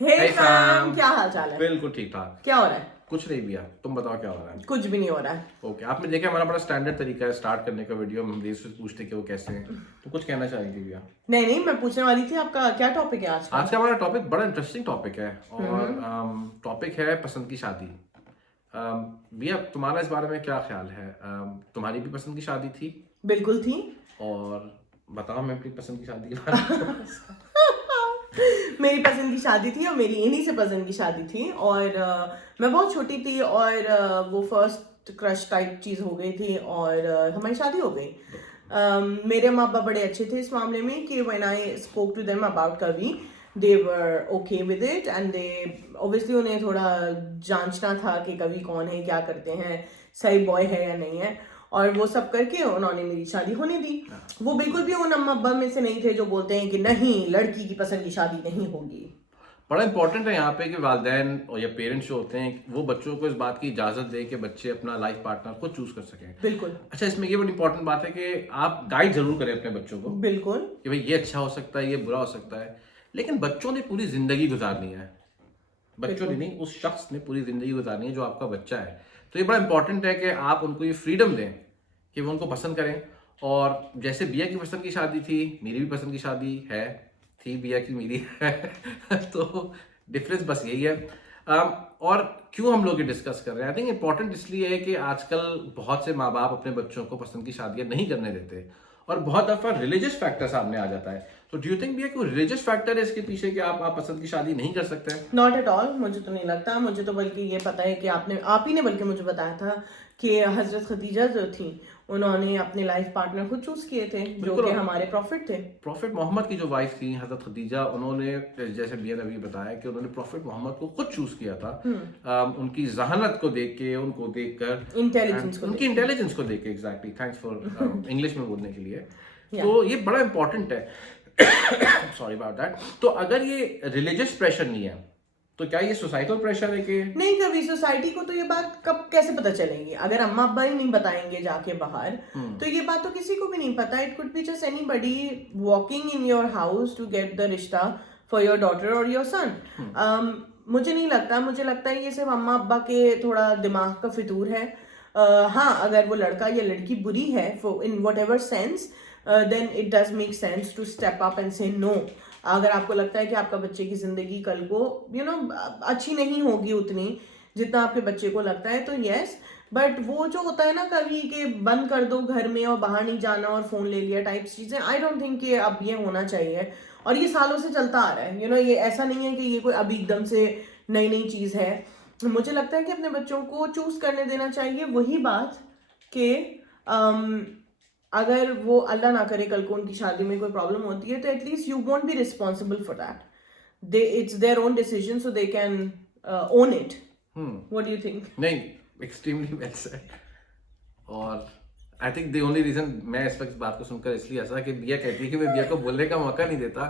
हे fam, क्या हाल चाल है? बिल्कुल ठीक ठाक। क्या हो रहा है? कुछ नहीं भैया, तुम बताओ क्या हो रहा है? कुछ भी नहीं हो रहा है। ओके, आपने देखा हमारा बड़ा स्टैंडर्ड तरीका है स्टार्ट करने का वीडियो, हम देश से पूछते कि वो कैसे हैं, तो कुछ कहना चाहेंगे भैया? नहीं नहीं, मैं पूछने वाली थी आपका क्या टॉपिक है आज का? आज का हमारा टॉपिक बड़ा इंटरेस्टिंग टॉपिक है और टॉपिक है पसंद की शादी। भैया तुम्हारा इस बारे में क्या ख्याल है? तुम्हारी भी पसंद की शादी थी? बिल्कुल थी। और बताओ मैं अपनी पसंद की शादी के बारे में। मेरी पसंद की शादी थी और मेरी इन्हीं से पसंद की शादी थी और मैं बहुत छोटी थी और वो फर्स्ट क्रश टाइप चीज़ हो गई थी और हमारी शादी हो गई। मेरे माँ बाप बड़े अच्छे थे इस मामले में कि when I spoke to them about Kavi, they were okay with it and they obviously उन्हें थोड़ा जांचना था कि कवि कौन है, क्या करते हैं, सही बॉय है या नहीं है, और वो सब करके उन्होंने मेरी शादी होने दी। वो बिल्कुल भी उन अम्मा अब्बा में से नहीं थे जो बोलते हैं कि नहीं, लड़की की पसंद की शादी नहीं होगी। बड़ा इंपॉर्टेंट है यहाँ पे कि वालिदैन और या पेरेंट्स जो होते हैं वो बच्चों को इस बात की इजाजत दे कि बच्चे अपना लाइफ पार्टनर खुद चूज कर सकें। बिल्कुल। अच्छा, इसमें ये बड़ी इंपॉर्टेंट बात है कि आप गाइड जरूर करें अपने बच्चों को बिल्कुल कि भाई ये अच्छा हो सकता है, ये बुरा हो सकता है, लेकिन बच्चों ने पूरी जिंदगी गुजारनी है। बच्चों ने नहीं, उस शख्स ने पूरी जिंदगी गुजारनी है जो आपका बच्चा है। तो ये बड़ा इंपॉर्टेंट है कि आप उनको ये फ्रीडम दें कि वो उनको पसंद करें। और जैसे बिया की पसंद की शादी थी, मेरी भी पसंद की शादी है, थी बिया की, मेरी है। तो डिफरेंस बस यही है। और क्यों हम लोग ये डिस्कस कर रहे हैं? आई थिंक इंपॉर्टेंट इसलिए है कि आजकल बहुत से माँ बाप अपने बच्चों को पसंद की शादियां नहीं करने देते और बहुत दफा रिलीजियस फैक्टर सामने आ जाता है। तो डू यू थिंक भैया कोई रिलीजियस फैक्टर है इसके पीछे कि आप पसंद की शादी नहीं कर सकते हैं? नॉट एट ऑल, मुझे तो नहीं लगता। मुझे तो बल्कि ये पता है कि आप ही ने बल्कि मुझे बताया था कि हजरत खदीजा जो थी उन्होंने अपने लाइफ पार्टनर खुद चूज किए थे जो कि हमारे प्रॉफिट थे। प्रॉफिट मोहम्मद की जो वाइफ थी हजरत खदीजा, उन्होंने जैसे बिया ने अभी बताया कि उन्होंने प्रॉफिट मोहम्मद को खुद चूज किया था। उनकी जहानत को देख के, उनको देखकर, उनकी इंटेलिजेंस को देख के। एग्जैक्टली, थैंक्स फॉर इंग्लिश में बोलने के लिए। तो ये बड़ा इंपॉर्टेंट है। Sorry about that. तो अगर ये रिलीजियस प्रेशर नहीं है तो क्या ये सोसाइटल प्रेशर है? कि नहीं, कभी सोसाइटी को तो ये बात कब कैसे पता चलेगी अगर अम्मा अब्बा ही नहीं बताएंगे जाके बाहर? तो ये बात तो किसी को भी नहीं पता। It could be just anybody walking in your house to get the रिश्ता for your daughter or your son. मुझे नहीं लगता, मुझे लगता है ये सिर्फ अम्मा अब्बा के थोड़ा दिमाग का फितूर है। हाँ, अगर वो लड़का या लड़की बुरी है in whatever sense, then it does make sense to step up and say no. अगर आपको लगता है कि आपका बच्चे की जिंदगी कल को अच्छी नहीं होगी उतनी जितना आपके बच्चे को लगता है, तो यस। बट वो जो होता है ना कभी कि बंद कर दो घर में और बाहर नहीं जाना और फोन ले लिया टाइप चीजें, आई डोंट थिंक कि अब ये होना चाहिए। और ये सालों से चलता आ रहा है। ये ऐसा नहीं है कि ये कोई अभी एकदम से नई नई चीज है। मुझे लगता है कि अपने बच्चों को चूज करने देना चाहिए। वही बात कि अगर वो अल्लाह ना करे कल को उनकी शादी में कोई प्रॉब्लम होती है तो at least you won't be responsible for that. It's their own decision, so they can own it. What do you think? नहीं, एक्सट्रीमली वेल सेड। और I think the only reason मैं इस वक्त बात को सुनकर इसलिए हंसा कि बिया कहती है कि मैं बिया को बोलने का मौका नहीं देता,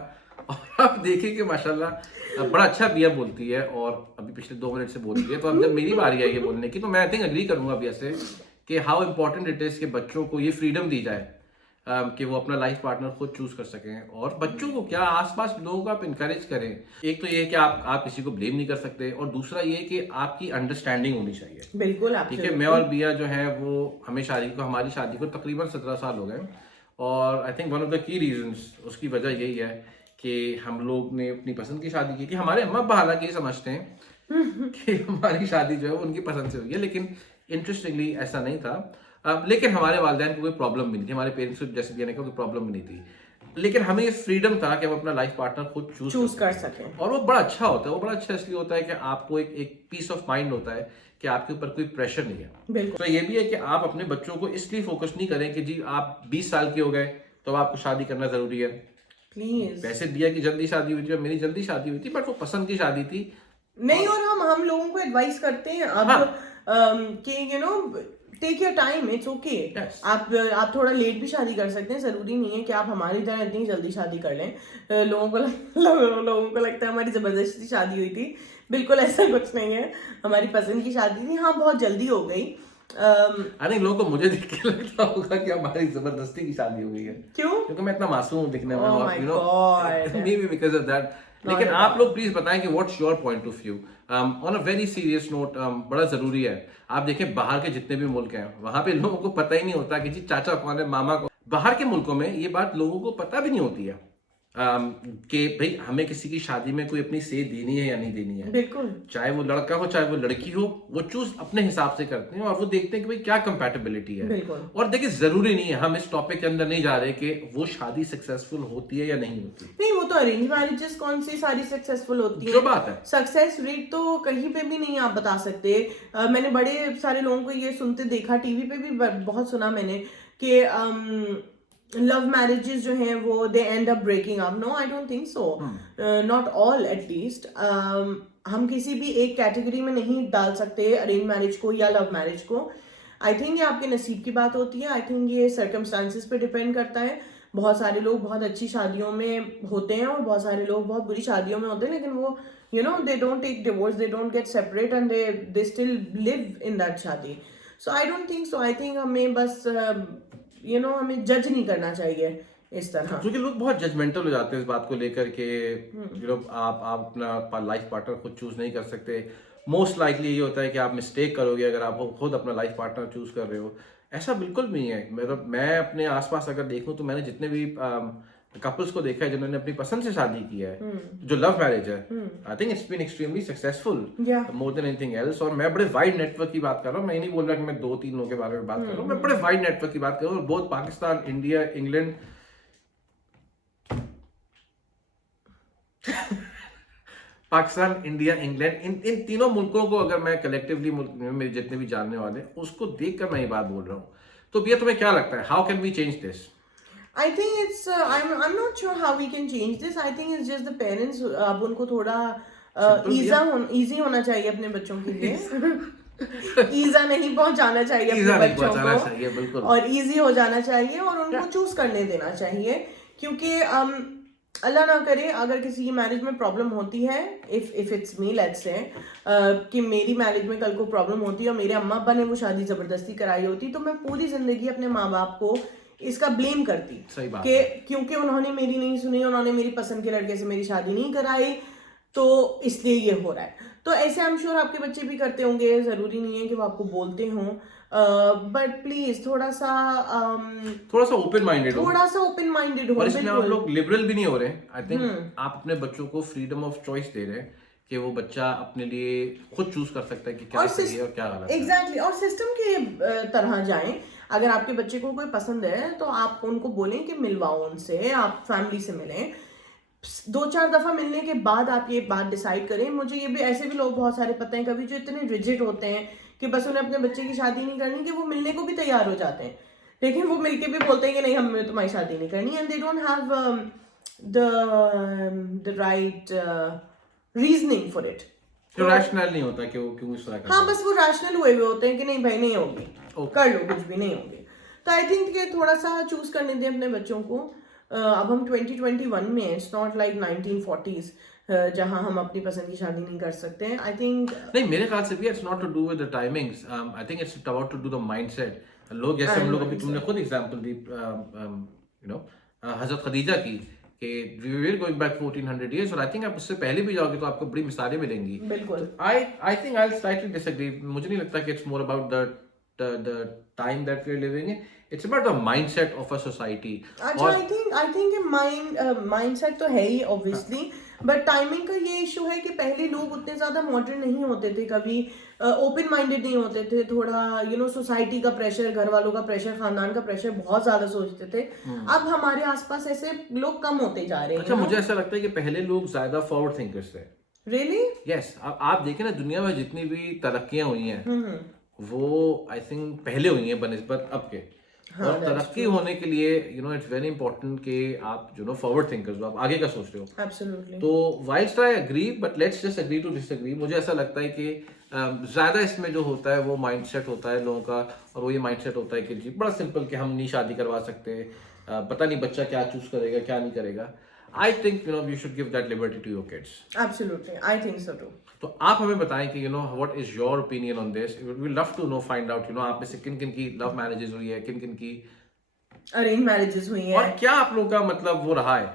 और आप देखिए कि माशाल्लाह बड़ा अच्छा बिया बोलती है और अभी पिछले 2 मिनट से बोल रही है। तो अब जब मेरी बारी आई है बोलने की तो मैं आई थिंक एग्री करूंगा बिया से कि हाउ इम्पोर्टेंट इट इज कि बच्चों को ये फ्रीडम दी जाए कि वो अपना लाइफ पार्टनर खुद चूज कर सकें। और बच्चों को क्या, आसपास लोगों को आप इंकरेज करें। एक तो ये है कि आप किसी को ब्लेम नहीं कर सकते, और दूसरा ये कि आपकी अंडरस्टैंडिंग होनी चाहिए। बिल्कुल, ठीक है। मैं और बिया जो है वो हमारी शादी को तकरीबन 17 साल हो गए, और I think one of the key reasons, उसकी वजह यही है कि हम लोग ने अपनी पसंद की शादी की थी। हमारे अम्मा अब्बा हालांकि ये समझते हैं कि हमारी शादी जो है वो उनकी पसंद से हुई है, लेकिन इंटरेस्टिंगली ऐसा नहीं था। लेकिन हमारे वालिदैन को कोई प्रॉब्लम भी नहीं थी, हमारे पेरेंट्स को जैसे भी कोई प्रॉब्लम भी नहीं थी, लेकिन हमें ये फ्रीडम था कि हम अपना लाइफ पार्टनर खुद चूज कर सकें। और वो बड़ा अच्छा होता है। वो बड़ा अच्छा इसलिए होता है कि आपको एक पीस ऑफ माइंड होता है कि आपके ऊपर कोई प्रेशर नहीं है। तो ये भी है कि आप अपने बच्चों को इसलिए फोकस नहीं करें कि जी आप 20 साल के हो गए तो आपको शादी करना जरूरी है। प्लीज। वैसे बिया की जल्दी शादी हुई थी और मेरी जल्दी शादी हुई थी, बट वो पसंद की शादी थी। नहीं, और हम लोगों को एडवाइस करते हैं अब कि take your time, it's okay. आप थोड़ा लेट भी शादी कर सकते हैं, जरूरी नहीं है कि आप हमारी तरह इतनी जल्दी शादी कर लें। लोगों को लगता है हमारी जबरदस्ती शादी हुई थी। बिल्कुल ऐसा कुछ नहीं है, हमारी पसंद की शादी थी। हाँ, बहुत जल्दी हो गई। आई थिंक लोगों को मुझे देख के लगता होगा कि हमारी जबरदस्ती की शादी हो गई है। क्यों? क्योंकि मैं इतना मासूम हूँ दिखने में, Oh my God. maybe because of that। लेकिन आप लोग प्लीज बताएं कि what's your point of view on a very serious note. बड़ा जरूरी है, आप देखें बाहर के जितने भी मुल्क हैं वहां पे लोगों को पता ही नहीं होता कि जी चाचा कौन है, मामा कौन। बाहर के मुल्कों में ये बात लोगों को पता भी नहीं होती है कि भाई हमें किसी की शादी में कोई अपनी सेध देनी है या नहीं देनी है। बिल्कुल, चाहे वो लड़का हो चाहे वो लड़की हो, वो चूज अपने हिसाब से करते हैं और वो देखते हैं कि भाई क्या कंपैटिबिलिटी है। बिल्कुल। और देखिए जरूरी नहीं है, हम इस टॉपिक के अंदर नहीं जा रहे कि वो शादी सक्सेसफुल होती है या नहीं होती। नहीं, वो तो अरेंज मैरिजेस कौन सी सारी सक्सेसफुल होती है, जो बात है सक्सेस रेट तो कहीं पे भी नहीं आप बता सकते। मैंने बड़े सारे लोगों को ये सुनते देखा, टीवी पे भी बहुत सुना मैंने कि लव मैरिजेस जो हैं वो they end up breaking up. No, I don't think so, not all at least. हम किसी भी एक कैटेगरी में नहीं डाल सकते अरेंज मैरिज को या लव मैरिज को। आई थिंक ये आपके नसीब की बात होती है। आई थिंक ये सर्कमस्टांसिस पे डिपेंड करता है। बहुत सारे लोग बहुत अच्छी शादियों में होते हैं और बहुत सारे लोग बहुत बुरी शादियों में होते हैं, लेकिन वो they don't take divorce, they don't get separate and they still live in that शादी। So I don't think so. I think हमें बस हमें जज नहीं करना चाहिए इस तरह, क्योंकि लोग बहुत जजमेंटल हो जाते हैं इस बात को लेकर के आप अपना लाइफ पार्टनर खुद चूज नहीं कर सकते। मोस्ट लाइकली ये होता है कि आप मिस्टेक करोगे अगर आप खुद अपना लाइफ पार्टनर चूज कर रहे हो। ऐसा बिल्कुल भी नहीं है। मतलब मैं अपने आसपास अगर देखूं तो मैंने जितने भी कपल्स को देखा है जिन्होंने अपनी पसंद से शादी की है, जो लव मैरिज है, I think it's been extremely successful more than anything else. और मैं बड़े वाइड नेटवर्क की बात कर रहा हूँ, मैं ये नहीं बोल रहा कि मैं 2-3 लोगों के बारे में बात कर रहा हूँ, मैं बड़े वाइड नेटवर्क की बात कर रहा हूँ। बहुत Pakistan, India, England, Pakistan, India, England, इन तीनों मुल्कों को अगर मैं कलेक्टिवली मेरे जितने भी जानने वाले उसको देखकर मैं ये बात बोल रहा हूँ। तो भैया तुम्हें क्या लगता है, how can we change this? I think it's I'm not sure how we can change this. I think it's just the parents. अब उनको थोड़ा easy होना चाहिए अपने बच्चों के लिए। ईजा नहीं पहुंचाना चाहिए अपने बच्चों को, बिल्कुल, और इजी हो जाना चाहिए और उनको चूज करने देना चाहिए। क्योंकि अल्लाह ना करे अगर किसी की मैरिज में प्रॉब्लम होती है, if it's me let's say कि मेरी मैरिज में कल को प्रॉब्लम होती है और मेरे अम्मा अब्बा ने वो शादी जबरदस्ती कराई होती, तो मैं पूरी जिंदगी अपने माँ बाप को इसका ब्लेम करती कि क्योंकि उन्होंने मेरी नहीं सुनी, उन्होंने मेरी पसंद के लड़के से मेरी शादी नहीं कराई, तो इसलिए ये हो रहा है। तो ऐसे आई एम श्योर आपके बच्चे भी करते होंगे, जरूरी नहीं है कि वो आपको बोलते हों, बट प्लीज थोड़ा सा ओपन माइंडेड हो, हो। और इसमें आप लोग लिबरल भी नहीं हो रहे। आई थिंक आप अपने बच्चों को फ्रीडम ऑफ चॉइस दे रहे हैं कि वो बच्चा अपने लिए खुद चूज कर सकता है कि क्या सही है और क्या गलत है। एग्जैक्टली, और सिस्टम के तरह जाएं। अगर आपके बच्चे को कोई पसंद है तो आप उनको बोलें कि मिलवाओ उनसे, आप फैमिली से मिलें, 2-4 दफा मिलने के बाद आप ये बात डिसाइड करें। मुझे ये भी ऐसे भी लोग बहुत सारे पता हैं कभी जो इतने रिजिड होते हैं कि बस उन्हें अपने बच्चे की शादी नहीं करनी, कि वो मिलने को भी तैयार हो जाते हैं, लेकिन वो मिलके भी बोलते हैं कि नहीं हमें तुम्हारी शादी नहीं करनी, and they don't have the right reasoning for it. Rational नहीं होता कि वो क्यों इस तरह। हाँ, बस वो रैशनल हुए होते हैं कि नहीं भाई नहीं होगी, कर लो कुछ भी नहीं होगी। तो आई थिंक कि थोड़ा सा चूज करने दें अपने बच्चों को। अब हम 2021 में, इट्स नॉट लाइक 1940s जहां हम अपनी पसंद की शादी नहीं कर सकते हैं। आई थिंक नहीं, मेरे ख्याल से भी it's not to do with the timings, I think it's about to do the mindset. लोग जैसे हम लोग अभी तुमने खुद एग्जांपल दी हजरत खदीजा की कि we were going back 1400 years, और आई थिंक आप उससे पहले भी जाओगे तो आपको बड़ी मिसालें मिलेंगी। बिल्कुल, I think I will slightly disagree. मुझे नहीं लगता कि it's more about the time that we are living in, it's about the mindset of a society. अच्छा, आई थिंक माइंडसेट तो है ही ऑब्वियसली, बट टाइमिंग का ये इशू है कि पहले लोग उतने ज्यादा मॉडर्न नहीं होते थे, कभी ओपन माइंडेड नहीं होते थे, थोड़ा सोसाइटी का प्रेशर, घर वालों का प्रेशर, खानदान का प्रेशर बहुत ज्यादा सोचते थे। अब हमारे आसपास ऐसे लोग कम होते जा रहे हैं। अच्छा, मुझे ऐसा लगता है कि पहले लोग ज्यादा फॉरवर्ड थिंकर्स थे। रियली? यस, आप देखें ना दुनिया में जितनी भी तरक्कियां हुई हैं वो आई थिंक पहले हुई हैं बनिस्बत अब के। और तरक्की होने के लिए इट्स वेरी इंपॉर्टेंट कि आप फॉरवर्ड थिंकर्स हो, आप आगे का सोच रहे हो। एब्सोल्युटली। तो whilst I agree, but let's just agree to disagree. मुझे ऐसा लगता है कि ज्यादा इसमें जो होता है वो माइंडसेट होता है लोगों का, और वो ये माइंडसेट होता है कि जी बड़ा सिंपल कि हम नहीं शादी करवा सकते, पता नहीं बच्चा क्या चूज करेगा क्या नहीं करेगा। I think you should give that liberty to your kids. Absolutely, I think so too. तो आप हमें बताएं कि what is your opinion on this? We love to find out आप में से किन किन की लव मैरिजेस हुई है, किन किन की अरेंज मैरिजेस हुई हैं, और क्या आप लोगों का मतलब वो रहा है।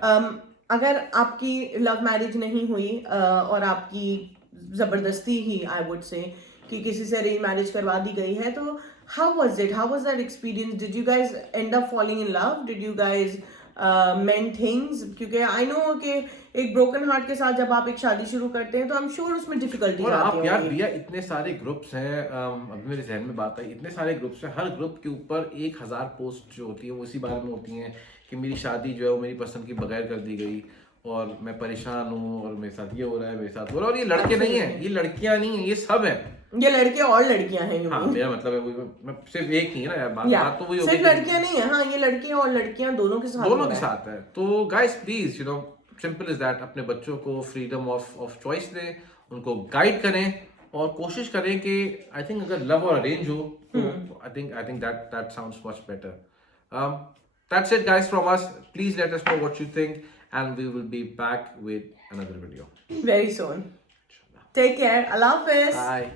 अगर आपकी लव मैरिज नहीं हुई और आपकी जबरदस्ती ही आई वुड से कि किसी से अरेंज मैरिज करवा दी गई है, तो how was that experience? Did you guys and up falling in love? Did you guys meant things? क्योंकि आई नो कि एक ब्रोकन हार्ट के साथ जब आप एक शादी शुरू करते हैं तो आई एम श्योर उसमें डिफिकल्टीज और आती आप यार होंगी। भैया इतने सारे ग्रुप्स हैं, अभी मेरे जहन में बात आई, इतने सारे ग्रुप्स हैं, हर ग्रुप के ऊपर 1000 पोस्ट जो होती है वो इसी बारे में होती हैं कि मेरी शादी जो है वो मेरी पसंद की बगैर कर दी गई और मैं परेशान हूँ और मेरे साथ ये हो रहा है, मेरे साथ हो रहा है। और ये लड़के नहीं हैं, ये लड़कियां नहीं हैं, ये सब हैं। ये लड़के और लड़कियां हैं, हाँ, मेरा मतलब है वही, मैं सिर्फ एक ही है ना यार, बात तो वही हो सिर्फ गई। लड़कियां नहीं है, हाँ ये लड़के और लड़कियां दोनों के साथ दोनों हो के रहा है। साथ है। तो guys please you know simple is that, अपने बच्चों को फ्रीडम ऑफ चॉइस दें, उनको गाइड करें और कोशिश करें कि आई थिंक अगर लव और अरेंज हो तो I think that sounds much better. That's it guys from us, please let us know what you think and we will be back with another video very soon. Take care, Allah हाफिज। Bye.